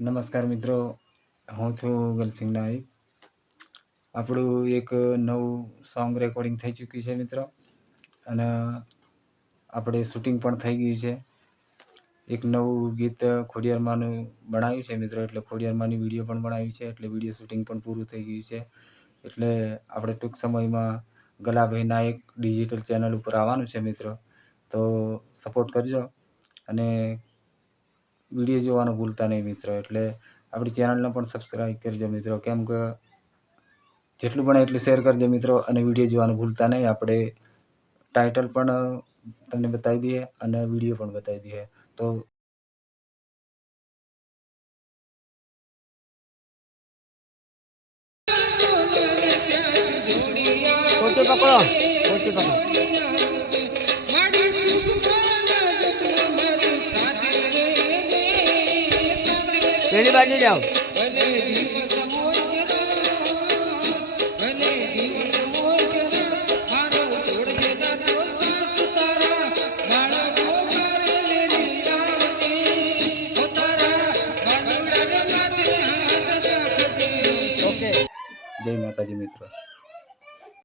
નમસ્કાર મિત્રો, હું છું ગલસિંહ નાઈક. આપણું એક નવું સોંગ રેકોર્ડિંગ થઈ ચૂક્યું છે મિત્રો, અને આપણે શૂટિંગ પણ થઈ ગયું છે. એક નવું ગીત ખોડિયારમાંનું બનાવ્યું છે મિત્રો, એટલે ખોડિયારમાંની વિડીયો પણ બનાવી છે, એટલે વિડીયો શૂટિંગ પણ પૂરું થઈ ગયું છે. એટલે આપણે ટૂંક સમયમાં ગલાભાઈ નાયક ડિજિટલ ચેનલ ઉપર આવવાનું છે મિત્રો, તો સપોર્ટ કરજો અને વિડીયો જોવાનું ભૂલતા નહીં મિત્રો. એટલે આપણી ચેનલને પણ સબસ્ક્રાઈબ કરજો મિત્રો, કેમ કે જેટલું બને એટલું શેર કરજો મિત્રો, અને વિડીયો જોવાનું ભૂલતા નહીં. આપણે ટાઇટલ પણ તમને બતાવી દઈએ અને વિડીયો પણ બતાવી દઈએ. તો પકડો પેલી બાજુ જાઓ. જય માતાજી મિત્રો.